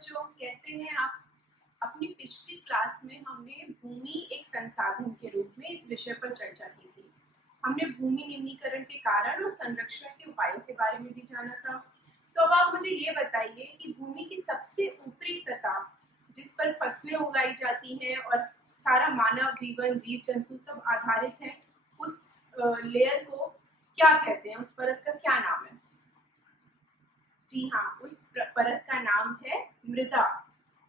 बच्चों, कैसे हैं आप? अपनी पिछली क्लास में हमने भूमि एक संसाधन के रूप में इस विषय पर चर्चा की थी। हमने भूमि निम्नीकरण के कारण और संरक्षण के उपायों के बारे में भी जाना था। तो अब आप मुझे ये बताइए कि भूमि की सबसे ऊपरी सतह जिस पर फसलें उगाई जाती हैं और सारा मानव जीवन, जीव जंतु सब आधारित है, उस लेयर को क्या कहते हैं? उस परत का क्या नाम है? जी हाँ, उस परत का नाम है मृदा।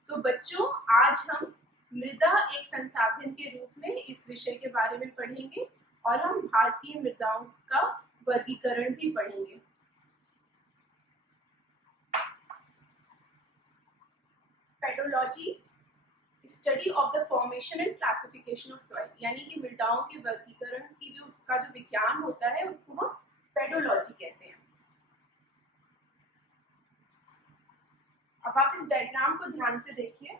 तो बच्चों, आज हम मृदा एक संसाधन के रूप में इस विषय के बारे में पढ़ेंगे और हम भारतीय मृदाओं का वर्गीकरण भी पढ़ेंगे। Pedology, study of the formation and classification of soil, यानी कि मृदाओं के वर्गीकरण की जो विज्ञान होता है उसको हम पेडोलॉजी कहते हैं। अब आप इस डायग्राम को ध्यान से देखिए।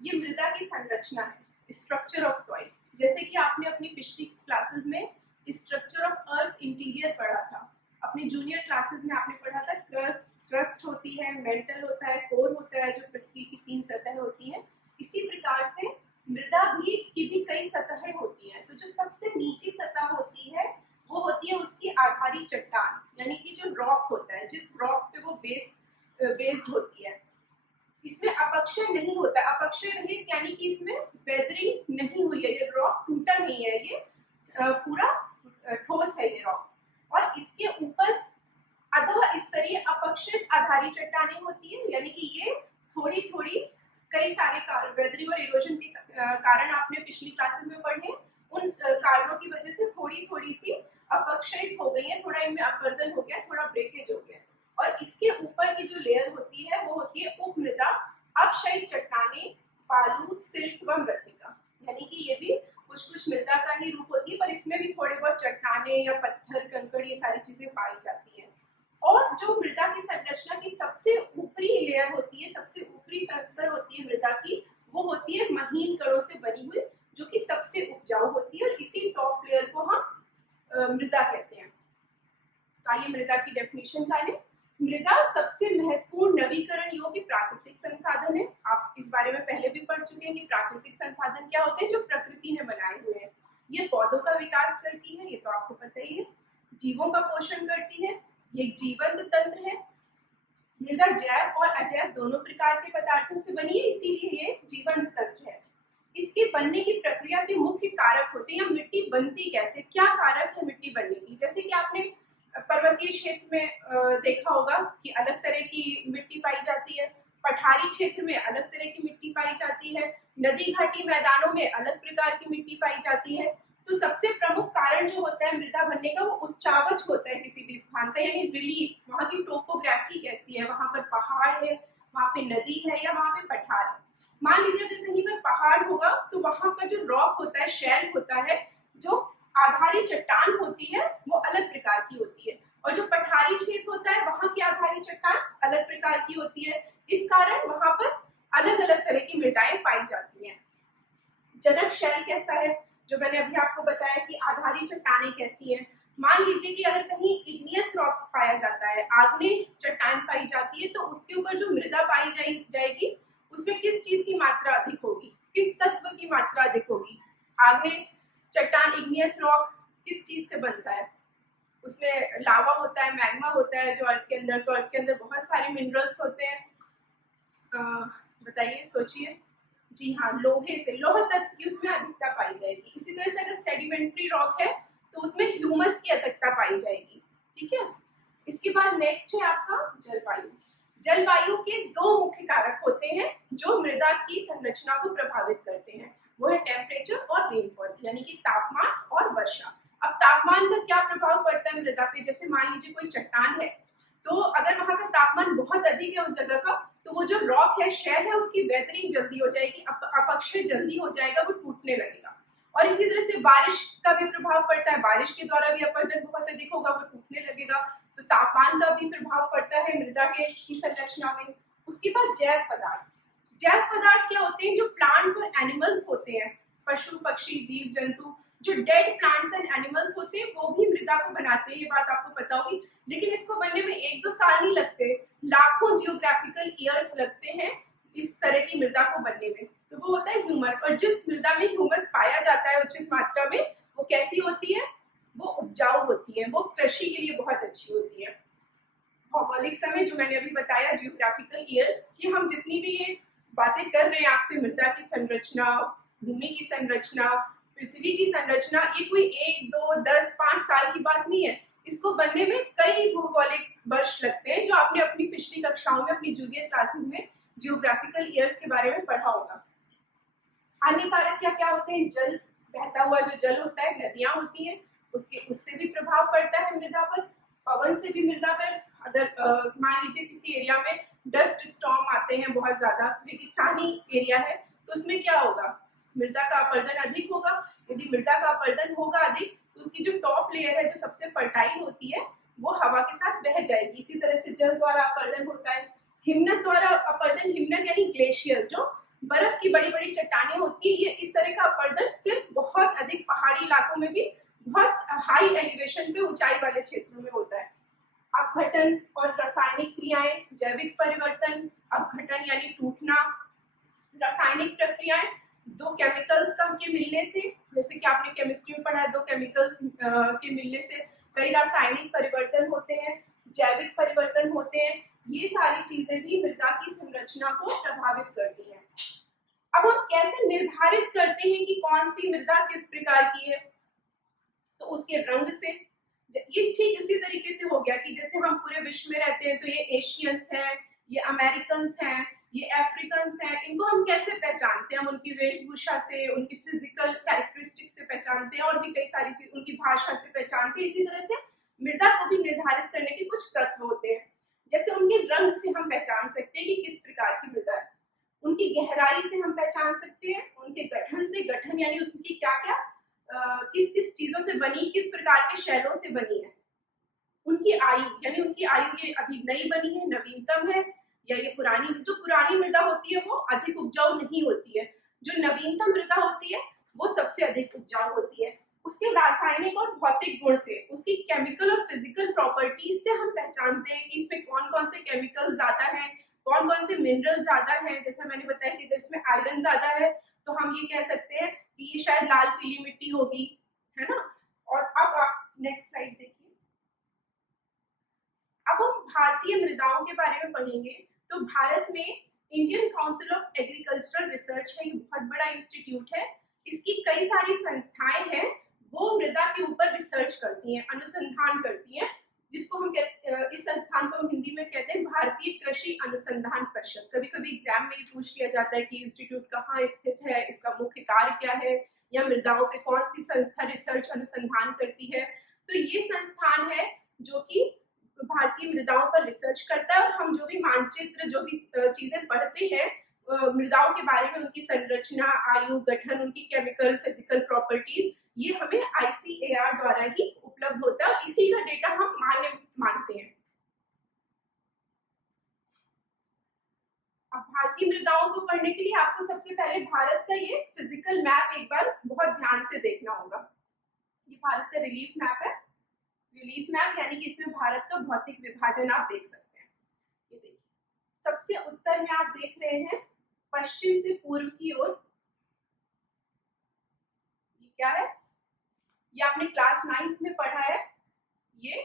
ये मृदा की संरचना है, स्ट्रक्चर ऑफ सॉइल। जैसे कि आपने अपनी पिछली क्लासेस में स्ट्रक्चर ऑफ अर्थ इंटीरियर पढ़ा था। अपनी जूनियर क्लासेस में आपने पढ़ा था क्रस्ट होती है, मेंटल होता है, कोर होता है, जो पृथ्वी की 3 सतहें होती हैं। इसी प्रकार से मृदा की भी कई सतहें होती हैं। तो जो सबसे नीची सतह होती है वो होती है उसकी आधारी चट्टान, यानी कि जो रॉक होता है, जिस रॉक पे वो बेस्ड होती है। इसमें अपक्षय नहीं होता। अपक्षय रहित यानी कि इसमें वेदरिंग नहीं हुई है, ये रॉक टूटा नहीं है, ये पूरा ठोस है ये रॉक। और इसके ऊपर अधः स्तरीय अपक्षित आधारी चट्टानें होती है, यानी कि ये थोड़ी थोड़ी कई सारे वेदरिंग और इरोजन के कारण आपने पिछली क्लासेस में पढ़े, उन कारणों की वजह से थोड़ी थोड़ी सी अपक्षयित हो गई है, थोड़ा इनमें अपवर्तन हो गया, थोड़ा ब्रेकेज हो गया। और इसके ऊपर की जो लेयर होती है वो होती है उपमृदा, अपक्षयित चट्टानें, बालू, सिल्ट व मृत्तिका। यानी कि ये भी कुछ मृदा का ही रूप होती है, पर इसमें भी थोड़े बहुत चट्टानें या पत्थर, कंकड़, ये सारी चीजें पाई जाती हैं। और जो मृदा की संरचना की सबसे ऊपरी लेयर होती है, सबसे ऊपरी स्तर होती है मृदा की, वो होती है महीन कणों से बनी हुई, जो कि सबसे उपजाऊ होती है, और इसी टॉप लेयर को हम मृदा कहते हैं। तो आइए मृदा की डेफिनेशन जाने। मृदा सबसे महत्वपूर्ण नवीकरण योग्य प्राकृतिक संसाधन है। आप इस बारे में पहले भी पढ़ चुके हैं कि प्राकृतिक संसाधन क्या होते हैं, जो प्रकृति ने बनाए हुए हैं। ये पौधों का विकास करती है, ये तो आपको पता ही है। जीवों का पोषण करती है, ये एक जीवंत तंत्र है। मृदा जैव और अजैव दोनों प्रकार के पदार्थों से बनी है, इसीलिए ये जीवंत तंत्र है। इसके बनने की प्रक्रिया के मुख्य कारक होते हैं, या मिट्टी बनती कैसे, क्या कारक है मिट्टी बनने की। जैसे कि आपने पर्वतीय क्षेत्र में देखा होगा कि अलग तरह की मिट्टी पाई जाती है, पठारी क्षेत्र में अलग तरह की मिट्टी पाई जाती है, नदी घाटी मैदानों में अलग प्रकार की मिट्टी पाई जाती है। तो सबसे प्रमुख कारण जो होता है मृदा बनने का, वो उच्चावच होता है किसी भी स्थान का, यानी रिलीफ, वहाँ की टोपोग्राफी कैसी है, वहाँ पर पहाड़ है, वहाँ पे नदी है, या वहाँ पे पठार है। मान लीजिए अगर कहीं पर पहाड़ होगा तो वहाँ का जो रॉक होता है, शैल होता है, जो आधारी चट्टान होती है, वो अलग प्रकार की होती है, और जो पठारी क्षेत्र होता है वहां की आधारी चट्टान अलग प्रकार की होती है। इस कारण वहां पर अलग अलग तरह की मृदाएं पाई जाती हैं। जनक शैल कैसा है, जो मैंने अभी आपको बताया कि आधारी चट्टानें कैसी हैं। मान लीजिए कि अगर कहीं इग्नियस रॉक पाया जाता है, आग्नेय चट्टान पाई जाती है, तो उसके ऊपर जो मृदा पाई जाएगी उसमें किस चीज की मात्रा अधिक होगी, किस तत्व की मात्रा अधिक होगी। आग्नेय चट्टान, इग्नियस रॉक किस चीज से बनता है? उसमें लावा होता है, मैग्मा होता है जो अर्थ के अंदर, तो अर्थ के अंदर बहुत सारे मिनरल्स होते हैं। बताइए, सोचिए। जी हाँ, लोहे से, लौह तत्व की उसमें अधिकता पाई जाएगी। इसी तरह से अगर सेडिमेंट्री रॉक है तो उसमें ह्यूमस की अधिकता पाई जाएगी। ठीक है। इसके बाद नेक्स्ट है आपका जलवायु। जलवायु के 2 मुख्य कारक होते हैं जो मृदा की संरचना को प्रभावित करते हैं, वो है टेम्परेचर और रेनफॉल, यानी कि तापमान और वर्षा। अब तापमान का क्या प्रभाव पड़ता है मृदा पे? जैसे मान लीजिए कोई चट्टान है, तो अगर वहां का तापमान बहुत अधिक है उस जगह का, तो वो जो रॉक है, शैल है, उसकी वेदरिंग जल्दी हो जाएगी, अपक्षय जल्दी हो जाएगा, वो टूटने लगेगा। और इसी तरह से बारिश का भी प्रभाव पड़ता है, बारिश के द्वारा भी अपवर्तन बहुत अधिक होगा, वो टूटने लगेगा। तो तापमान का भी प्रभाव पड़ता है मृदा की संरचना में। उसके बाद जैव पदार्थ। जैव पदार्थ क्या होते हैं? जो प्लांट्स और एनिमल्स होते हैं, पशु पक्षी जीव जंतु, जो डेड प्लांट्स एंड एनिमल्स होते हैं वो भी मृदा को बनाते हैं, ये बात आपको पता होगी। लेकिन इसको बनने में 1-2 साल नहीं लगते, लाखों जियोग्राफिकल ईयर्स लगते हैं इस तरह की मृदा को बनने में। तो वो होता है ह्यूमस, और जिस मृदा में ह्यूमस पाया जाता है उचित मात्रा में, वो कैसी होती है, वो उपजाऊ होती है, वो कृषि के लिए बहुत अच्छी होती है। भौगोलिक समय जो मैंने अभी बताया, जियोग्राफिकल ईयर, कि हम जितनी भी ये बातें कर रहे हैं आपसे, मृदा की संरचना, भूमि की संरचना, पृथ्वी की संरचना, ये कोई 1, 2, 10, 5 साल की बात नहीं है। इसको बनने में कई भौगोलिक वर्ष लगते हैं, जो आपने अपनी पिछली कक्षाओं में, अपनी जूनियर क्लासेस में जियोग्राफिकल ईयर्स के बारे में पढ़ा होगा। अन्य कारक क्या क्या होते हैं? जल, बहता हुआ जो जल होता है, नदियां होती हैं, उससे भी प्रभाव पड़ता है मृदा पर। पवन से भी मृदा पर, अगर मान लीजिए किसी एरिया में डस्ट स्टॉर्म आते हैं, बहुत ज्यादा रेगिस्तानी एरिया है, तो उसमें क्या होगा, मृदा का अपरदन अधिक होगा। यदि मृदा का अपरदन होगा अधिक, तो उसकी जो टॉप लेयर है, जो सबसे फर्टाइल होती है, वो हवा के साथ बह जाएगी। इसी तरह से जल द्वारा अपरदन होता है। हिमनद द्वारा अपरदन, हिमनद यानी ग्लेशियर, जो बर्फ की बड़ी बड़ी चट्टानें होती है, ये इस तरह का अपरदन सिर्फ बहुत अधिक पहाड़ी इलाकों में भी, बहुत हाई एलिवेशन पे, ऊंचाई वाले क्षेत्रों में होता है। अपघटन और रासायनिक क्रियाएं, जैविक परिवर्तन, अपघटन यानी टूटना, रासायनिक प्रक्रियाएं, दो केमिकल्स का के मिलने से, जैसे कि आपने केमिस्ट्री में पढ़ा है, दो केमिकल्स के मिलने से कई रासायनिक परिवर्तन होते हैं, जैविक परिवर्तन होते हैं। ये सारी चीजें भी मृदा की संरचना को प्रभावित करती हैं। अब हम कैसे निर्धारित करते हैं कि कौन सी मृदा किस प्रकार की है? तो उसके रंग से, ये ठीक इसी तरीके से हो गया कि जैसे हम पूरे विश्व में रहते हैं, तो ये एशियंस हैं, ये अमेरिकन्स हैं, ये अफ्रीकन्स हैं, इनको हम कैसे पहचानते हैं? हम उनकी वेशभूषा से, उनकी फिजिकल कैरेक्टरिस्टिक से पहचानते हैं, और भी कई सारी चीज, उनकी भाषा से पहचानते हैं। इसी तरह से मृदा को भी निर्धारित करने के कुछ तत्व होते हैं। जैसे उनके रंग से हम पहचान सकते हैं कि किस प्रकार की मृदा है, उनकी गहराई से हम पहचान सकते हैं, उनके गठन से, गठन यानी उसकी क्या क्या किस किस चीजों से बनी, किस प्रकार के शैलों से बनी है, उनकी आयु, यानी उनकी आयु ये अभी नई बनी है, नवीनतम है, या ये पुरानी। जो पुरानी मृदा होती है वो अधिक उपजाऊ नहीं होती है, जो नवीनतम मृदा होती है वो सबसे अधिक उपजाऊ होती है। उसके रासायनिक और भौतिक गुण से, उसकी केमिकल और फिजिकल प्रॉपर्टीज से हम पहचानते हैं कि इसमें कौन कौन से केमिकल ज्यादा हैं, कौन कौन से मिनरल ज्यादा हैं। जैसे मैंने बताया कि अगर इसमें आयरन ज्यादा है, तो हम ये कह सकते हैं कि ये शायद लाल पीली मिट्टी होगी, है ना। और अब आप नेक्स्ट स्लाइड देखिए। अब हम भारतीय मृदाओं के बारे में पढ़ेंगे। तो भारत में Indian council of agricultural research है, ये बहुत बड़ा इंस्टीट्यूट है। इसकी कई सारी संस्थाएं हैं, वो मृदा के ऊपर रिसर्च करती हैं, अनुसंधान करती हैं, जिसको हम इस संस्थान को हम हिंदी में कहते हैं भारतीय कृषि अनुसंधान परिषद। कभी कभी एग्जाम में ये पूछ लिया जाता है कि इंस्टीट्यूट कहाँ स्थित है, इसका मुख्य कार्य क्या है, या मृदाओं पे कौन सी संस्था रिसर्च अनुसंधान करती है। तो ये संस्थान है जो कि भारतीय मृदाओं पर रिसर्च करता है, और हम जो भी मानचित्र, जो भी चीजें पढ़ते हैं मृदाओं के बारे में, उनकी संरचना, आयु, गठन, उनकी केमिकल फिजिकल प्रॉपर्टीज, ये हमें ICAR द्वारा ही उपलब्ध होता है, और इसी का डेटा हम मान्य मानते हैं। अब भारतीय मृदाओं को पढ़ने के लिए आपको सबसे पहले भारत का ये फिजिकल मैप एक बार बहुत ध्यान से देखना होगा। ये भारत का रिलीफ मैप है। रिलीफ मैप यानी कि इसमें भारत का भौतिक विभाजन आप देख सकते हैं। ये देखिए, सबसे उत्तर में आप देख रहे हैं, पश्चिम से पूर्व की ओर, ये क्या है, ये आपने क्लास 9th में पढ़ा है, ये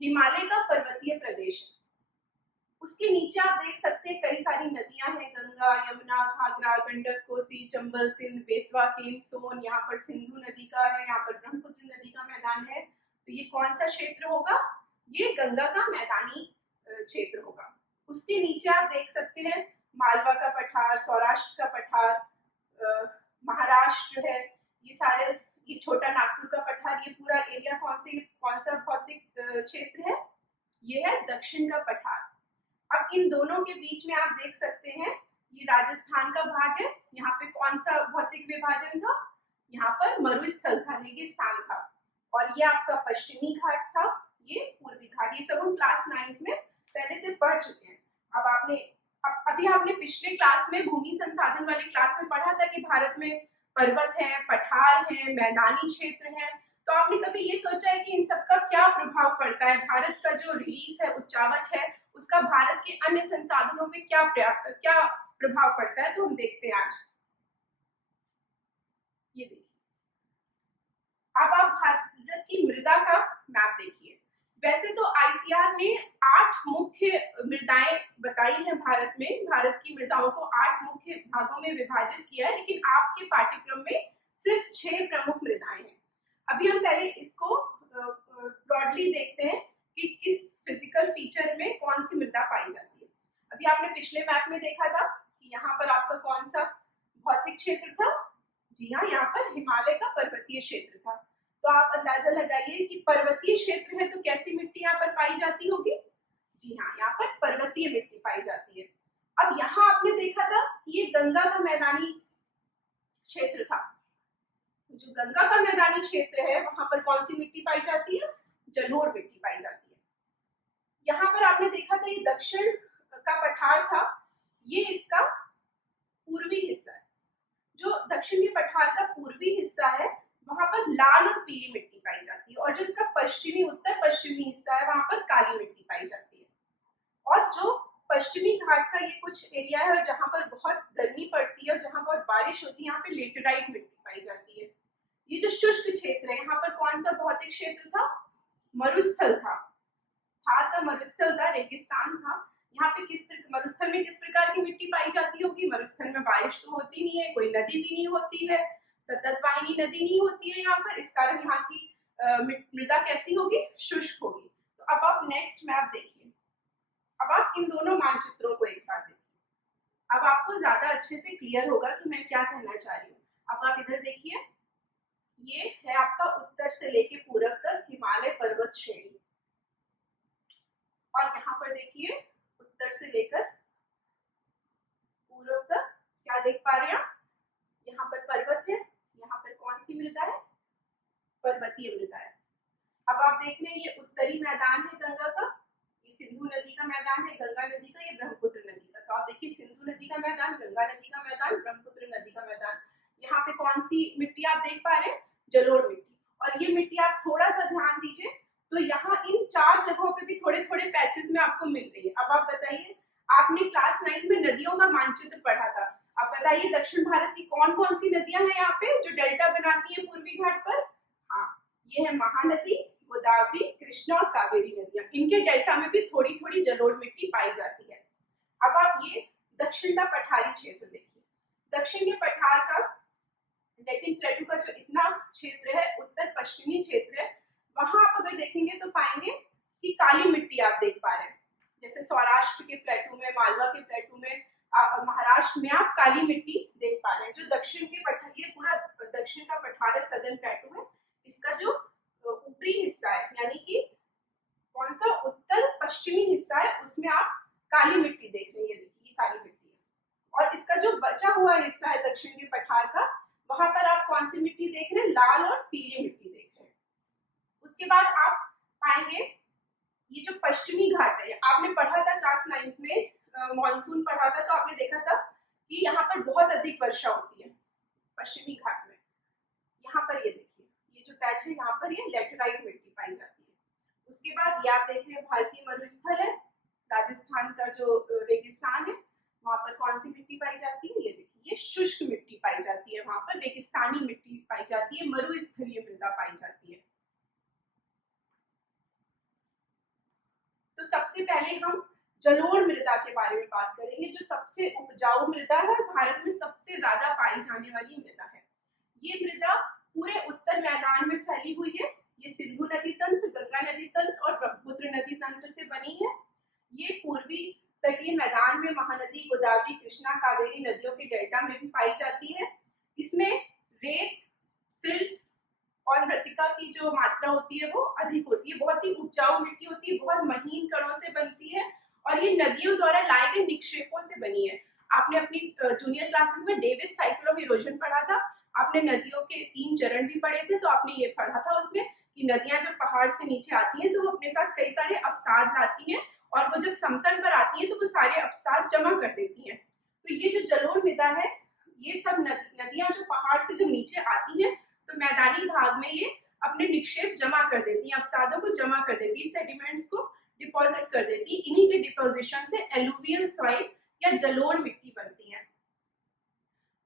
हिमालय का पर्वतीय प्रदेश है। उसके नीचे आप देख सकते हैं कई सारी नदियां हैं, गंगा, यमुना, घाघरा, गंडक, कोसी, चंबल, सिंध, बेतवा, केन, सोन, यहाँ पर सिंधु नदी का है, यहाँ पर ब्रह्मपुत्र नदी का मैदान है। तो ये कौन सा क्षेत्र होगा? ये गंगा का मैदानी क्षेत्र होगा। उसके नीचे आप देख सकते हैं मालवा का पठार, सौराष्ट्र का पठार, महाराष्ट्र है, ये सारे, ये छोटा नागपुर का पठार, ये पूरा एरिया कौन सा भौतिक क्षेत्र है? ये है दक्षिण का पठार। अब इन दोनों के बीच में आप देख सकते हैं ये राजस्थान का भाग है। यहाँ पे कौन सा भौतिक विभाजन था? यहाँ पर मरुस्थल था, रेगिस्तान था, और ये आपका पश्चिमी घाट था, ये पूर्वी घाट। ये सब हम क्लास 9th में पहले से पढ़ चुके हैं। अब अभी आपने पिछले क्लास में भूमि संसाधन वाली क्लास में पढ़ा था कि भारत में पर्वत है, पठार है, मैदानी क्षेत्र है। तो आपने कभी ये सोचा है कि इन सब का क्या प्रभाव पड़ता है? भारत का जो रिलीफ है, उच्चावच है, उसका भारत के अन्य संसाधनों में क्या प्रभाव पड़ता है, तो हम देखते हैं आज। ये देखिए, अब आप भारत की मृदा का मैप देखिए। वैसे तो आईसीआर ने 8 मुख्य मृदाएं बताई हैं भारत में, भारत की मृदाओं को 8 मुख्य भागों में विभाजित किया है, लेकिन आपके पाठ्यक्रम में सिर्फ 6 प्रमुख मृदाएं हैं। अभी हम पहले इसको ब्रॉडली देखते हैं कि किस फिजिकल फीचर में कौन सी मृदा पाई जाती है। अभी आपने पिछले मैप में देखा था कि यहाँ पर आपका कौन सा भौतिक क्षेत्र था, जी हाँ, यहाँ पर हिमालय का पर्वतीय क्षेत्र था। तो आप अंदाजा लगाइए कि पर्वतीय क्षेत्र है तो कैसी मिट्टी यहाँ पर पाई जाती होगी, जी हाँ, यहाँ पर पर्वतीय मिट्टी पाई जाती है। अब यहाँ आपने देखा था कि ये गंगा का मैदानी क्षेत्र था, तो जो गंगा का मैदानी क्षेत्र है वहां पर कौन सी मिट्टी पाई जाती है, जलोढ़ मिट्टी पाई जाती है। यहाँ पर आपने देखा था ये दक्षिण का पठार था, ये इसका पूर्वी हिस्सा है। जो दक्षिण के पठार का पूर्वी हिस्सा है वहां पर लाल और पीली मिट्टी पाई जाती है, और जो इसका पश्चिमी उत्तर पश्चिमी हिस्सा है वहां पर काली मिट्टी पाई जाती है। और जो पश्चिमी घाट का ये कुछ एरिया है जहां पर बहुत गर्मी पड़ती है और जहां बहुत बारिश होती है, यहाँ पे लेटेराइट मिट्टी पाई जाती है। ये जो शुष्क क्षेत्र है, यहाँ पर कौन सा भौतिक क्षेत्र था, मरुस्थल था, थार का मरुस्थल था, रेगिस्तान था। यहाँ पे मरुस्थल में किस प्रकार की मिट्टी पाई जाती होगी, मरुस्थल में बारिश तो होती नहीं है, कोई नदी भी नहीं होती है, सतत वाहिनी नदी नहीं होती है यहाँ पर, इस कारण यहाँ की मृदा कैसी होगी, शुष्क होगी। तो अब आप नेक्स्ट मैप देखिए। अब आप इन दोनों मानचित्रों को एक साथ देखिए, अब आपको ज्यादा अच्छे से क्लियर होगा कि मैं क्या कहना चाह रही हूँ। अब आप इधर देखिए, ये है आपका उत्तर से लेके पूरब तक हिमालय पर्वत श्रेणी, और यहाँ पर देखिए उत्तर से लेकर पूर्व तक क्या देख पा रहे हैं आप, यहाँ पर पर्वत है, यहाँ पर कौन सी मृदा है, पर्वतीय मृदा है। अब आप देख रहे हैं ये उत्तरी मैदान है गंगा का, ये सिंधु नदी का मैदान है, गंगा नदी का, ये ब्रह्मपुत्र नदी का। तो आप देखिए सिंधु नदी का मैदान, गंगा नदी का मैदान, ब्रह्मपुत्र नदी का मैदान। यहाँ पे कौन सी मिट्टी आप देख पा रहे हैं, जलोढ़ मिट्टी। और ये मिट्टी आप थोड़ा सा ध्यान दीजिए, तो यहाँ इन 4 जगहों पे भी थोड़े थोड़े पैचेस में आपको मिल रही है। अब आप बताइए, आपने क्लास 9 में नदियों का मानचित्र पढ़ा था, अब बताइए दक्षिण भारत की कौन कौन सी नदियां हैं यहाँ पे जो डेल्टा बनाती है पूर्वी घाट पर। हाँ, ये है महानदी, गोदावरी, कृष्णा और कावेरी नदियां। इनके डेल्टा में भी थोड़ी थोड़ी जलोढ़ मिट्टी पाई जाती है। अब आप ये दक्षिण का पठारी क्षेत्र देखिए, दक्षिण के पठार का लेकिन प्लेटू का जो इतना क्षेत्र है, उत्तर पश्चिमी क्षेत्र है, वहां आप अगर देखेंगे तो पाएंगे कि काली मिट्टी आप देख पा रहे हैं। जैसे सौराष्ट्र के प्लेटू में, मालवा के प्लेटू में, महाराष्ट्र में आप काली मिट्टी देख पा रहे हैं। जो दक्षिण के पठार, ये पूरा दक्षिण का पठार है, सदर्न प्लेटू है, इसका जो ऊपरी हिस्सा है यानी कि कौन सा उत्तर पश्चिमी हिस्सा है, उसमें आप काली मिट्टी देख रहे हैं। ये देखिए, ये काली मिट्टी है। और इसका जो बचा हुआ हिस्सा है दक्षिण के पठार का, वहां पर आप कौन सी मिट्टी देख रहे हैं, लाल और पीली मिट्टी देख रहे हैं। उसके बाद आप पाएंगे ये जो पश्चिमी घाट है, आपने पढ़ा था क्लास 9 में, मॉनसून पढ़ा था, तो आपने देखा था कि यहाँ पर बहुत अधिक वर्षा होती है पश्चिमी घाट में। यहाँ पर ये देखिए, ये जो पैच है यहाँ पर ये लेटेराइट मिट्टी पाई जाती है। उसके बाद ये आप देख रहे हैं भारतीय मरुस्थल है, राजस्थान का जो रेगिस्तान है, वहां पर कौन सी मिट्टी पाई जाती है, ये देखिए, ये शुष्क मिट्टी पाई जाती है, वहां पर रेगिस्तानी मिट्टी पाई जाती है, मरुस्थलीय मृदा पाई जाती है। तो सबसे पहले हम जलोढ़ मृदा के बारे में बात करेंगे, जो सबसे उपजाऊ मृदा है, भारत में सबसे ज्यादा पाई जाने वाली मृदा है। ये मृदा पूरे उत्तर मैदान में फैली हुई है। ये सिंधु नदी तंत्र, गंगा नदी तंत्र और ब्रह्मपुत्र नदी तंत्र से बनी है। ये पूर्वी तटीय मैदान में महानदी, गोदावरी, कृष्णा, कावेरी नदियों के डेल्टा में भी पाई जाती है। इसमें रेत, सिल्ट और मृतिका की जो मात्रा होती है वो अधिक होती है। बहुत ही उपजाऊ मिट्टी होती है, बहुत महीन कणों से बनती है, और ये नदियों द्वारा लाए गए निक्षेपों से बनी है। आपने अपनी जूनियर क्लासेस में डेविस साइकिल ऑफ इरोजन पढ़ा था, आपने नदियों के 3 चरण भी पढ़े थे, तो आपने ये पढ़ा था उसमें कि नदियां जब पहाड़ से नीचे आती हैं तो वो अपने साथ कई सारे अवसाद लाती हैं, और वो जब समतल पर आती है तो वो सारे अवसाद जमा कर देती हैं। तो ये जो जलोढ़ मृदा है, ये सब नदियां जो पहाड़ से जब नीचे आती हैं तो मैदानी भाग में ये अपने निक्षेप जमा कर देती हैं, अवसादों को जमा कर देती है, सेडिमेंट्स को डिपॉजिट कर देती है। इन्हीं के डिपोजिशन से एलुवियल सॉइल या जलोढ़ मिट्टी बनती है।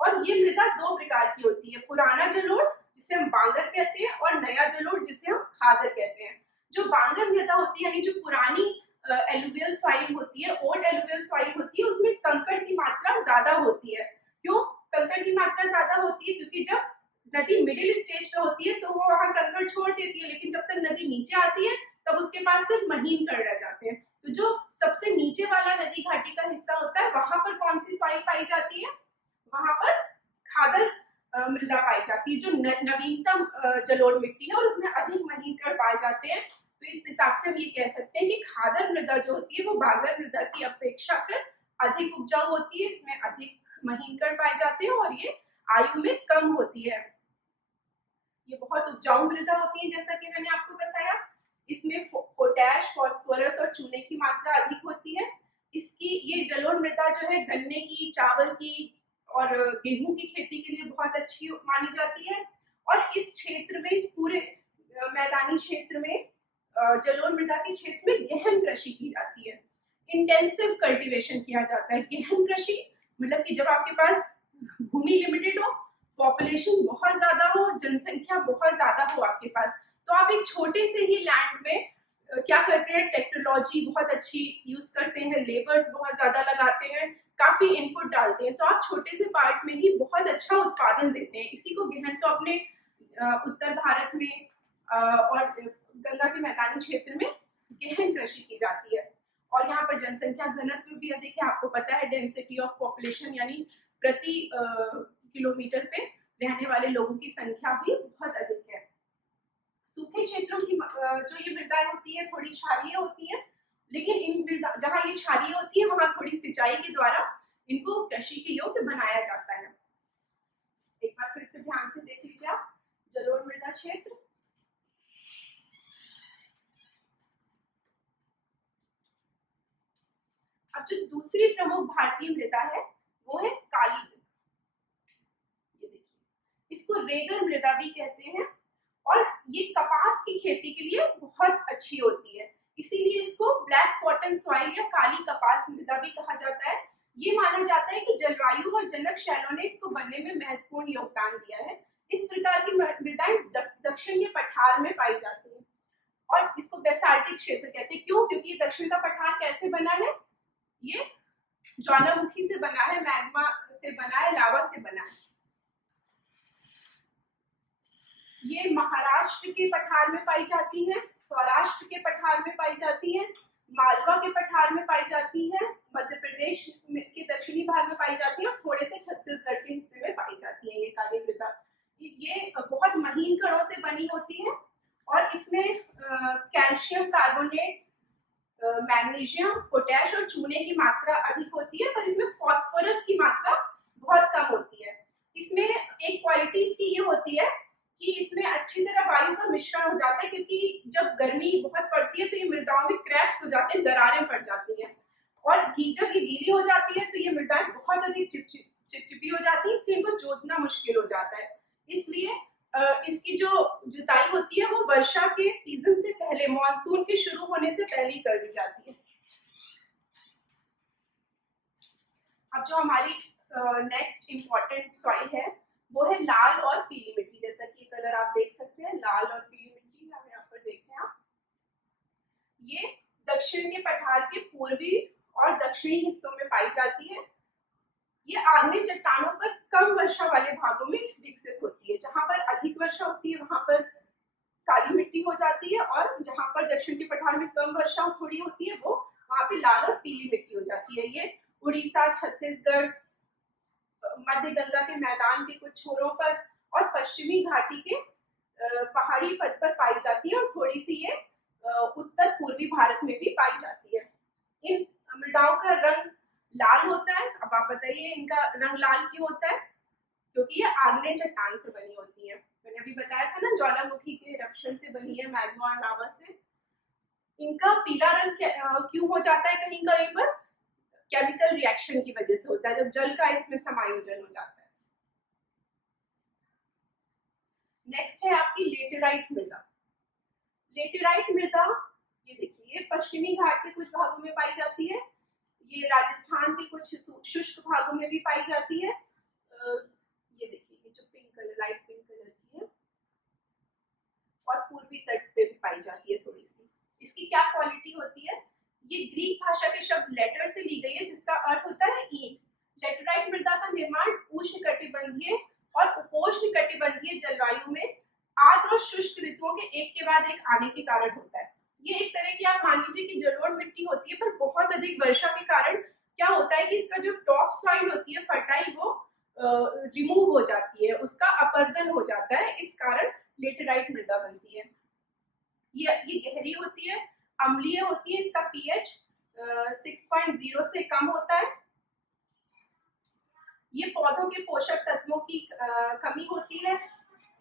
और ये मृदा दो प्रकार की होती है, पुराना जलोढ़ जिसे हम बांगर कहते हैं और नया जलोढ़ जिसे हम खादर कहते हैं। जो बांगर मृदा होती है यानी जो पुरानी एलुवियल सॉइल होती है, ओल्ड एलुवियल सॉइल होती है, उसमें कंकड़ की मात्रा ज्यादा होती है। क्यों कंकड़ की मात्रा ज्यादा होती है? क्योंकि जब नदी मिडिल स्टेज पे होती है तो वो वहां कंकड़ छोड़ देती है, लेकिन जब तक नदी नीचे आती है तब उसके पास सिर्फ महीन कण रह जाते हैं। तो जो सबसे नीचे वाला नदी घाटी का हिस्सा होता है वहां पर कौन सी सॉइल पाई जाती है? वहां पर खादर मृदा पाई जाती है, जो नवीनतम जलोढ़ मिट्टी है और उसमें अधिक महीन कण पाए जाते हैं। तो इस हिसाब से हम ये कह सकते हैं कि खादर मृदा जो होती है वो बांगर मृदा की अपेक्षाकृत अधिक उपजाऊ होती है, इसमें अधिक महीन कण पाए जाते हैं और ये आयु में कम होती है। ये बहुत उपजाऊ मृदा होती है जैसा कि मैंने आपको बताया। इसमें पोटैश, फास्फोरस और चूने की मात्रा अधिक होती है। इसकी ये जलोढ़ मृदा जो है गन्ने की, चावल की और गेहूं की खेती के लिए बहुत अच्छी मानी जाती है। और इस क्षेत्र में, इस पूरे मैदानी क्षेत्र में, जलोढ़ मृदा के क्षेत्र में गहन कृषि की जाती है, इंटेंसिव कल्टीवेशन किया जाता है। गहन कृषि मतलब कि जब आपके पास भूमि लिमिटेड हो, पॉपुलेशन बहुत ज्यादा हो, जनसंख्या बहुत ज्यादा हो आपके पास, तो आप एक छोटे से ही लैंड में क्या करते हैं, टेक्नोलॉजी बहुत अच्छी यूज करते हैं, लेबर्स बहुत ज्यादा लगाते हैं, काफी इनपुट डालते हैं, तो आप छोटे से पार्ट में ही बहुत अच्छा उत्पादन देते हैं। इसी को गहन तो अपने उत्तर भारत में और गंगा के मैदानी क्षेत्र में गहन कृषि की जाती है। और यहाँ पर जनसंख्या घनत्व भी अधिक है। आपको पता है डेंसिटी ऑफ पॉपुलेशन यानी प्रति किलोमीटर पे रहने वाले लोगों की संख्या भी बहुत अधिक है। सूखे क्षेत्रों की जो ये मृदाएं होती है थोड़ी क्षारीय होती है, लेकिन इन मृदा जहाँ ये क्षारीय होती है वहां थोड़ी सिंचाई के द्वारा इनको कृषि के योग्य बनाया जाता है। एक बार फिर से ध्यान से देख लीजिए आप जलोढ़ मृदा क्षेत्र। अब जो दूसरी प्रमुख भारतीय मृदा है वो है काली मृदा। ये देखिए, इसको रेगल मृदा भी कहते हैं और ये कपास की खेती के लिए बहुत अच्छी होती है, इसीलिए इसको ब्लैक कॉटन सॉइल या काली कपास मृदा भी कहा जाता है। ये माना जाता है कि जलवायु और जनक शैलों ने इसको बनने में महत्वपूर्ण योगदान दिया है। इस प्रकार की मृदाएं दक्षिण के पठार में पाई जाती है और इसको बेसाल्टिक क्षेत्र कहते हैं। क्यों? क्योंकि दक्षिण का पठार कैसे बना है? ये ज्वालामुखी से बना है, मैग्मा से बना है, लावा से बना है। ये महाराष्ट्र के पठार में पाई जाती है, सौराष्ट्र के पठार में पाई जाती है, मालवा के पठार में पाई जाती है, मध्य प्रदेश के दक्षिणी भाग में पाई जाती है और थोड़े से छत्तीसगढ़ के हिस्से में पाई जाती है। ये काली मृदा ये बहुत महीन कणों से बनी होती है और इसमें कैल्शियम कार्बोनेट, मैग्नीशियम, पोटैश और चूने की मात्रा अधिक होती है, पर इसमें फास्फोरस की मात्रा बहुत कम होती है। इसमें एक क्वालिटी इसकी ये होती है कि इसमें अच्छी तरह वायु का मिश्रण हो जाता है, क्योंकि जब गर्मी बहुत पड़ती है तो ये मृदाओं में क्रैक्स हो जाते हैं, दरारें पड़ जाती हैं और जब ये गीली हो जाती है तो ये मृदाएं बहुत अधिक चिपचिपी हो जाती है, इसलिए इनको जोतना मुश्किल हो जाता है। इसलिए इसकी जो जुताई होती है वो वर्षा के सीजन से पहले, मानसून के शुरू होने से पहले ही कर दी जाती है। अब जो हमारी नेक्स्ट इम्पोर्टेंट सॉइल है वो है लाल और पीली मिट्टी। जैसा कि कलर आप देख सकते हैं, लाल और पीली मिट्टी हम यहाँ पर देख रहे हैं आप। ये दक्षिण के पठार के पूर्वी और दक्षिणी हिस्सों में पाई जाती है। ये आग्नेय चट्टानों पर कम वर्षा वाले भागों में विकसित होती है। जहां पर अधिक वर्षा होती है वहां पर काली मिट्टी हो जाती है और जहां पर दक्षिण के पठार में कम वर्षा थोड़ी होती है वो वहां पे लाल और पीली मिट्टी हो जाती है। ये उड़ीसा, छत्तीसगढ़, मध्य गंगा के मैदान के कुछ छोरों पर और पश्चिमी घाटी के पहाड़ी पद पर पाई जाती है और थोड़ी सी ये उत्तर पूर्वी भारत में भी पाई जाती है। इन मृदाओं का रंग लाल होता है। अब आप बताइए इनका रंग लाल क्यों होता है? क्योंकि ये आग्नेय चट्टान से बनी होती है। मैंने अभी बताया था ना, ज्वालामुखी के इरप्शन से बनी है, मैग्मा और लावा से। इनका पीला रंग क्यों हो जाता है? कहीं कहीं पर केमिकल रिएक्शन की वजह से होता है, जब जल का इसमें समायोजन हो जाता है। नेक्स्ट है आपकी लेटेराइट मृदा। लेटेराइट मृदा ये देखिए, ये पश्चिमी घाट के कुछ भागों में पाई जाती है, ये राजस्थान के कुछ शुष्क भागों में भी पाई जाती है। ये देखिए, ये जो pink colour, light pink colour की है, और पूर्वी तट पे भी पाई जाती है थोड़ी सी। इसकी क्या क्वालिटी होती है? ये ग्रीक भाषा के शब्द लेटर से ली गई है, जिसका अर्थ होता है ईंट। लेटराइट मृदा का निर्माण उष्णकटिबंधीय और उपोष्णकटिबंधीय जलवायु में आर्द्र और शुष्क ऋतुओं के एक के बाद एक आने के कारण होता है। ये एक तरह की, आप मान लीजिए कि जलोढ़ मिट्टी होती है, पर बहुत अधिक वर्षा के कारण क्या होता है कि इसका जो टॉप सॉइल होती है फर्टाइल, वो रिमूव हो जाती है, उसका अपरदन हो जाता है, इस कारण लेटराइट मृदा बनती है। ये गहरी होती है, अम्लीय होती है, इसका पीएच 6.0 से कम होता है। ये पौधों के पोषक तत्वों की कमी होती है,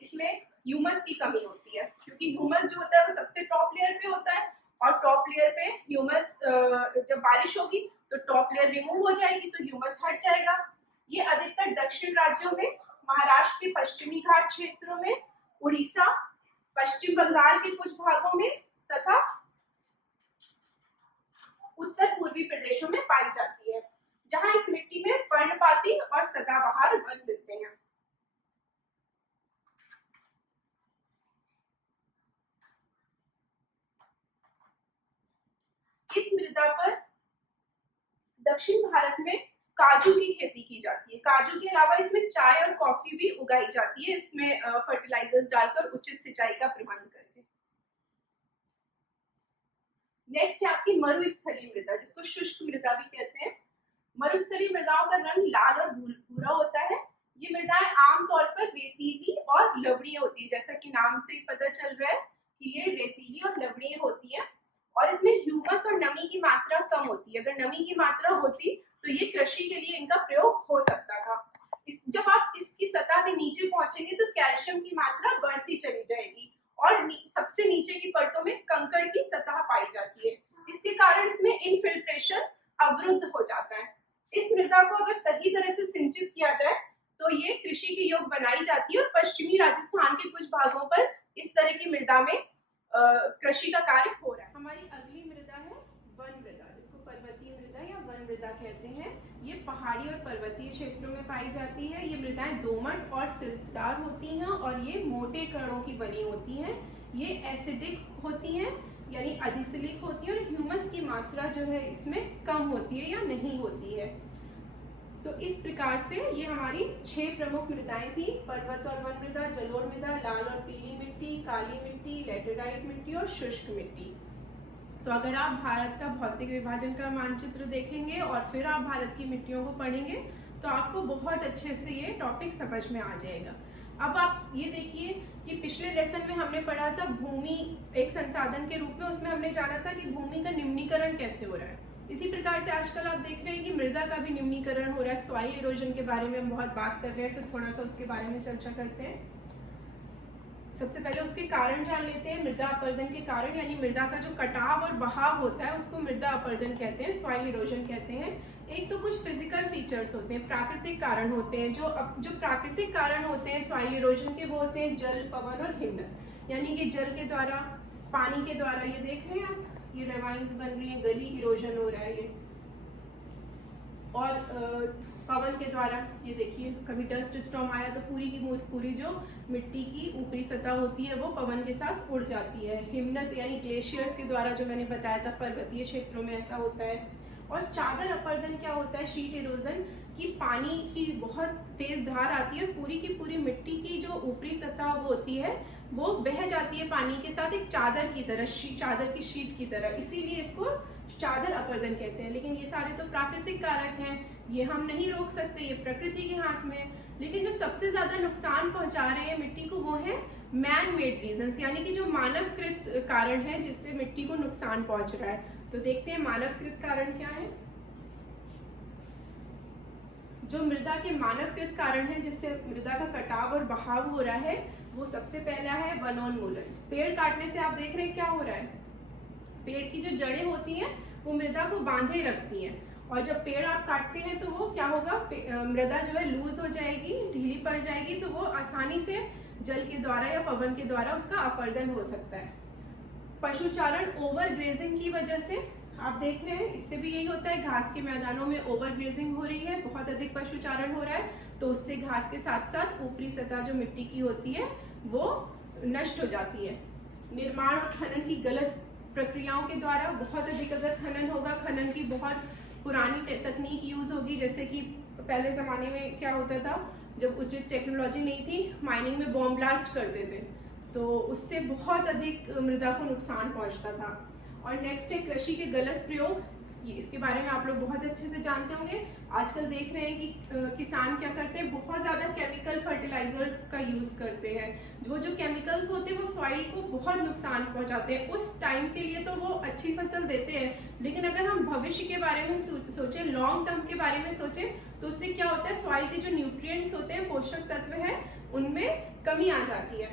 इसमें ह्यूमस की कमी होती है, क्योंकि ह्यूमस जो होता है वो सबसे टॉप लेयर पे होता है, और टॉप लेयर पे ह्यूमस, जब बारिश होगी तो टॉप लेयर रिमूव हो जाएगी तो ह्यूमस हट जाएगा। ये अधिकतर दक्षिण राज्यों में, महाराष्ट्र के पश्चिमी घाट क्षेत्रों में, उड़ीसा, पश्चिम बंगाल के कुछ भागों में तथा उत्तर पूर्वी प्रदेशों में पाई जाती है, जहां इस मिट्टी में पर्णपाती और सदाबहार वन मिलते हैं। इस मृदा पर दक्षिण भारत में काजू की खेती की जाती है। काजू के अलावा इसमें चाय और कॉफी भी उगाई जाती है, इसमें फर्टिलाइजर्स डालकर उचित सिंचाई का प्रबंध करके। नेक्स्ट है आपकी मरुस्थलीय मृदा, जिसको शुष्क मृदा भी कहते हैं। मरुस्थलीय मृदाओं का रंग लाल और भूरा होता है। ये मृदाएं आमतौर पर रेतीली और लवणीय होती है, जैसा कि नाम से ही पता चल रहा है कि ये रेतीली और लवणीय होती है, और इसमें ह्यूमस और नमी की मात्रा कम होती है। अगर नमी की मात्रा होती तो ये कृषि के लिए इनका प्रयोग हो सकता था। जब आप इसकी सतह के नीचे पहुंचेंगे तो कैल्शियम की मात्रा बढ़ती चली जाएगी, और सबसे नीचे की परतों में कंकड़ की सतह पाई जाती है। इसके कारण इसमें इनफिल्ट्रेशन अवरुद्ध हो जाता है। इस मृदा को अगर सही तरह से सिंचित किया जाए तो ये कृषि के योग बनाई जाती है, और पश्चिमी राजस्थान के कुछ भागों पर इस तरह की मृदा में कृषि का कार्य हो रहा है। हमारी अगली मृदा है वन मृदा, जिसको पर्वतीय मृदा या वन मृदा कहते हैं। ये पहाड़ी और पर्वतीय क्षेत्रों में पाई जाती है। ये मृदाएं दोमट और सिल्कदार होती हैं, और ये मोटे कणों की बनी होती हैं। ये एसिडिक होती हैं, यानी अधिसिलिक होती है, और ह्यूमस की मात्रा जो है इसमें कम होती है या नहीं होती है। तो इस प्रकार से ये हमारी 6 प्रमुख मृदाएं थी: पर्वत और वन मृदा, जलोढ़ मृदा, लाल और पीली मिट्टी, काली मिट्टी, लेटेराइट मिट्टी और शुष्क मिट्टी। तो अगर आप भारत का भौतिक विभाजन का मानचित्र देखेंगे और फिर आप भारत की मिट्टियों को पढ़ेंगे तो आपको बहुत अच्छे से ये टॉपिक समझ में आ जाएगा। अब आप ये देखिए कि पिछले लेसन में हमने पढ़ा था भूमि एक संसाधन के रूप में, उसमें हमने जाना था कि भूमि का निम्नीकरण कैसे हो रहा है। इसी प्रकार से आजकल आप देख रहे हैं कि मृदा का भी निम्नीकरण हो रहा है। सॉइल इरोजन के बारे में हम बहुत बात कर रहे हैं, तो थोड़ा सा उसके बारे में चर्चा करते हैं। सबसे पहले उसके कारण जान लेते हैं। मृदा अपरदन के कारण, यानी मृदा का जो कटाव और बहाव होता है उसको मृदा अपरदन कहते हैं, सॉइल इरोजन कहते हैं। एक तो कुछ फिजिकल फीचर्स होते हैं, प्राकृतिक कारण होते हैं। जो प्राकृतिक कारण होते हैं सॉइल इरोजन के, वो होते हैं जल, पवन और हिमनद। यानी कि जल के द्वारा, पानी के द्वारा, ये देख रहे हैं आप, ये रेवाइंस बन रही है, गली इरोजन हो रहा है ये, और पवन के द्वारा, ये देखिए कभी डस्ट स्टॉर्म आया तो पूरी की पूरी जो मिट्टी की ऊपरी सतह होती है वो पवन के साथ उड़ जाती है। हिमनद यानी ग्लेशियर्स के द्वारा, जो मैंने बताया था पर्वतीय क्षेत्रों में ऐसा होता है। और चादर अपरदन क्या होता है? शीट इरोजन, की पानी की बहुत तेज धार आती है, पूरी की पूरी मिट्टी की जो ऊपरी सतह होती है वो बह जाती है पानी के साथ, एक चादर की तरह, चादर की शीट की तरह, इसीलिए इसको चादर अपरदन कहते हैं। लेकिन ये सारे तो प्राकृतिक कारक हैं, ये हम नहीं रोक सकते, ये प्रकृति के हाथ में। लेकिन जो सबसे ज्यादा नुकसान पहुंचा रहे हैं मिट्टी को वो है मैन मेड रीजंस, यानी कि जो मानवकृत कारण है जिससे मिट्टी को नुकसान पहुंच रहा है। तो देखते हैं मानवकृत कारण क्या है। जो मृदा के मानवकृत कारण है जिससे मृदा का कटाव और बहाव हो रहा है, वो सबसे पहला है वनोन्मूलन। पेड़ काटने से आप देख रहे हैं क्या हो रहा है, पेड़ की जो जड़ें होती हैं वो मृदा को बांधे रखती हैं, और जब पेड़ आप काटते हैं तो वो क्या होगा, मृदा जो है लूज हो जाएगी, ढीली पड़ जाएगी, तो वो आसानी से जल के द्वारा या पवन के द्वारा उसका अपरदन हो सकता है। पशुचारण ओवर ग्रेजिंग की वजह से आप देख रहे हैं, इससे भी यही होता है, घास के मैदानों में ओवर ग्रेजिंग हो रही है, बहुत अधिक पशुचारण हो रहा है, तो उससे घास के साथ साथ ऊपरी सतह जो मिट्टी की होती है वो नष्ट हो जाती है। निर्माण और खनन की गलत प्रक्रियाओं के द्वारा, बहुत अधिक अगर खनन होगा, खनन की बहुत पुरानी तकनीक यूज होगी, जैसे कि पहले ज़माने में क्या होता था, जब उचित टेक्नोलॉजी नहीं थी, माइनिंग में बॉम्ब ब्लास्ट करते थे, तो उससे बहुत अधिक मृदा को नुकसान पहुंचता था। और नेक्स्ट है कृषि के गलत प्रयोग, ये इसके बारे में आप लोग बहुत अच्छे से जानते होंगे। आजकल देख रहे हैं कि किसान क्या करते हैं, बहुत ज़्यादा केमिकल फर्टिलाइजर्स का यूज़ करते हैं। वो जो केमिकल्स होते हैं वो सॉइल को बहुत नुकसान पहुंचाते हैं। उस टाइम के लिए तो वो अच्छी फसल देते हैं, लेकिन अगर हम भविष्य के बारे में सोचें, लॉन्ग टर्म के बारे में सोचें, तो उससे क्या होता है, सॉइल के जो न्यूट्रिएंट्स होते हैं, पोषक तत्व हैं, उनमें कमी आ जाती है।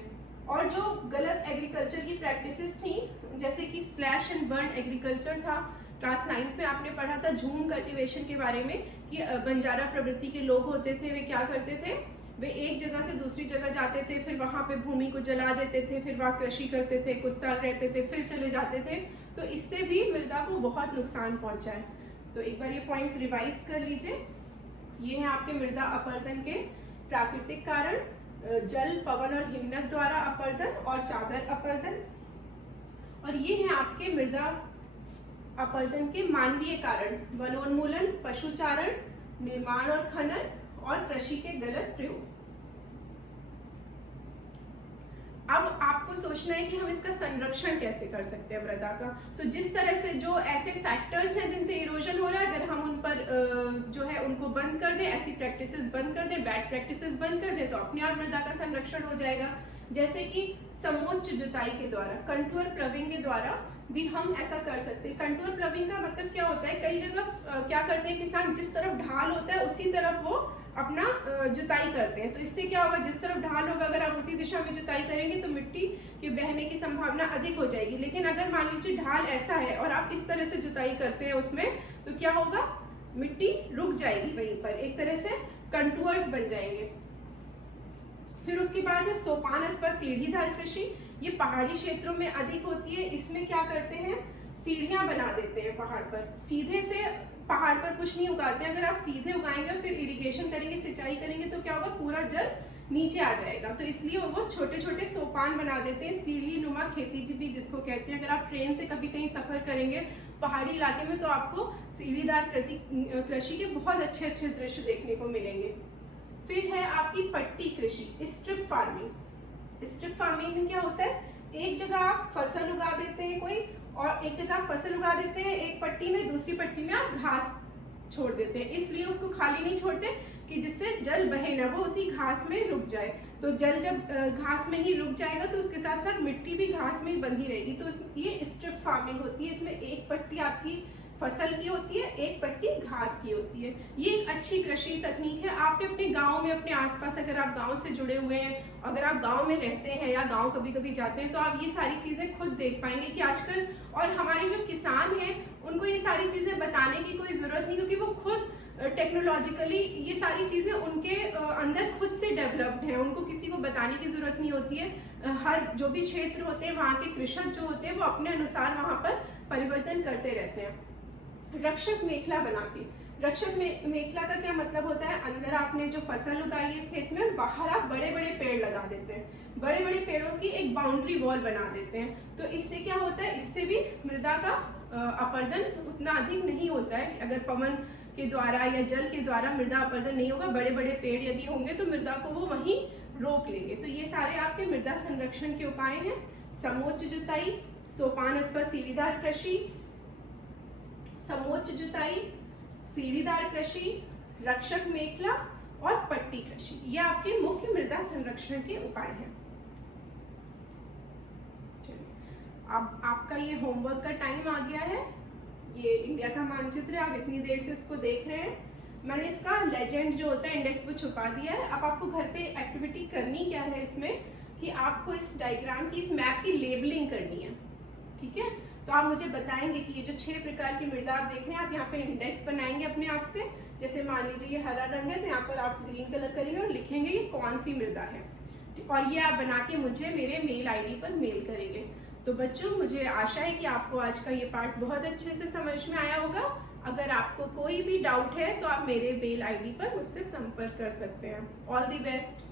और जो गलत एग्रीकल्चर की प्रैक्टिसेस थी, जैसे कि स्लैश एंड बर्न एग्रीकल्चर था, क्लास 9 में आपने पढ़ा था झूम कल्टीवेशन के बारे में, कि बंजारा प्रवृत्ति के लोग होते थे, वे क्या करते थे, वे एक जगह से दूसरी जगह जाते थे, फिर वहां पे भूमि को जला देते थे, फिर वहां कृषि करते थे, कुछ साल रहते थे, फिर चले जाते थे, तो इससे भी मृदा को बहुत नुकसान पहुंचा है। तो एक बार ये पॉइंट्स रिवाइज कर लीजिए। ये है आपके मृदा अपरदन के प्राकृतिक कारण, जल, पवन और हिमनद द्वारा अपरदन और चादर अपरदन। और ये है आपके मृदा अपरदन के मानवीय कारण, वनोन्मूलन, पशुचारण, निर्माण और खनन और कृषि के गलत प्रयोग। अब आपको सोचना है कि हम इसका संरक्षण कैसे कर सकते हैं मृदा का। तो जिस तरह से जो ऐसे फैक्टर्स हैं जिनसे इरोजन हो रहा है, अगर हम उन पर जो है उनको बंद कर दें, ऐसी प्रैक्टिसेस बंद कर दें, बैड प्रैक्टिसेस बंद कर दें, तो अपने आप मृदा का संरक्षण हो जाएगा। जैसे कि समोच्च जुताई के द्वारा, कंटूर प्लविंग के द्वारा भी हम ऐसा कर सकते हैं। कंटूर प्लविंग का मतलब क्या होता है, कई जगह क्या करते हैं किसान, जिस तरफ ढाल होता है उसी तरफ वो अपना जुताई करते हैं। तो इससे क्या होगा, जिस तरफ ढाल होगा अगर आप उसी दिशा में जुताई करेंगे तो मिट्टी के बहने की संभावना अधिक हो जाएगी। लेकिन अगर मान लीजिए ढाल ऐसा है और आप इस तरह से जुताई करते हैं उसमें, तो क्या होगा, मिट्टी रुक जाएगी वहीं पर, एक तरह से कंटूर्स बन जाएंगे। फिर उसके बाद है सोपान अथवा सीढ़ीदार कृषि। ये पहाड़ी क्षेत्रों में अधिक होती है। इसमें क्या करते हैं, सीढ़ियां बना देते हैं पहाड़ पर, सीधे से पहाड़ पर कुछ नहीं उगाते हैं। अगर आप सीधे उगाएंगे फिर इरिगेशन करेंगे, सिंचाई करेंगे, तो क्या होगा, पूरा जल नीचे आ जाएगा। तो इसलिए वो छोटे छोटे सोपान बना देते हैं, सीढ़ी नुमा खेती भी जिसको कहते हैं। अगर आप ट्रेन से कभी कहीं सफर करेंगे पहाड़ी इलाके में, तो आपको सीढ़ीदार कृषि के बहुत अच्छे अच्छे दृश्य देखने को मिलेंगे। फिर है आपकी पट्टी कृषि, स्ट्रिप फार्मिंग। स्ट्रिप फार्मिंग में क्या होता है, एक जगह आप फसल उगा देते हैं कोई, और एक जगह फसल उगा देते हैं एक पट्टी में, दूसरी पट्टी में आप घास छोड़ देते हैं। इसलिए उसको खाली नहीं छोड़ते कि जिससे जल बहे ना, वो उसी घास में रुक जाए। तो जल जब घास में ही रुक जाएगा तो उसके साथ साथ मिट्टी भी घास में ही बंधी रहेगी। तो ये स्ट्रिप फार्मिंग होती है। इसमें एक पट्टी आपकी फसल की होती है, एक पट्टी घास की होती है। ये एक अच्छी कृषि तकनीक है। आपने अपने गांव में, अपने आसपास, अगर आप गांव से जुड़े हुए हैं, अगर आप गांव में रहते हैं या गांव कभी कभी जाते हैं, तो आप ये सारी चीजें खुद देख पाएंगे कि आजकल, और हमारे जो किसान हैं उनको ये सारी चीजें बताने की कोई जरूरत नहीं, क्योंकि वो खुद टेक्नोलॉजिकली ये सारी चीजें उनके अंदर खुद से डेवलप्ड है, उनको किसी को बताने की जरूरत नहीं होती है। हर जो भी क्षेत्र होते हैं वहाँ के कृषक जो होते हैं वो अपने अनुसार वहाँ पर परिवर्तन करते रहते हैं। रक्षक मेखला बनाते, रक्षक मेखला का क्या मतलब होता है, अंदर आपने जो फसल उगाई है खेत में, बाहर आप बड़े बड़े पेड़ लगा देते हैं, बड़े बड़े पेड़ों की एक बाउंड्री वॉल बना देते हैं। तो इससे क्या होता है, इससे भी मृदा का अपरदन उतना अधिक नहीं होता है। अगर पवन के द्वारा या जल के द्वारा मृदा अपरदन नहीं होगा, बड़े बड़े पेड़ यदि होंगे तो मृदा को वो वहीं रोक लेंगे। तो ये सारे आपके मृदा संरक्षण के उपाय हैं। समोच्च जुताई, सोपान अथवा सीढ़ीदार कृषि, समोच्च जुताई, सीढ़ीदार कृषि, रक्षक मेखला और पट्टी कृषि, ये आपके मुख्य मृदा संरक्षण के उपाय हैं। अब आपका ये होमवर्क का टाइम आ गया है। ये इंडिया का मानचित्र है, आप इतनी देर से इसको देख रहे हैं। मैंने इसका लेजेंड जो होता है इंडेक्स वो छुपा दिया है। अब आपको घर पे एक्टिविटी करनी क्या है इसमें, कि आपको इस डायग्राम की, इस मैप की लेबलिंग करनी है, ठीक है। तो आप मुझे बताएंगे कि ये जो 6 प्रकार की मृदा आप देख रहे हैं, आप यहाँ पे इंडेक्स बनाएंगे अपने आप से। जैसे मान लीजिए ये हरा रंग है, तो यहाँ पर आप ग्रीन कलर करेंगे और लिखेंगे ये कौन सी मृदा है, और ये आप बना के मुझे मेरे मेल आईडी पर मेल करेंगे। तो बच्चों, मुझे आशा है कि आपको आज का ये पार्ट बहुत अच्छे से समझ में आया होगा। अगर आपको कोई भी डाउट है तो आप मेरे मेल आईडी पर मुझसे संपर्क कर सकते हैं। All the best.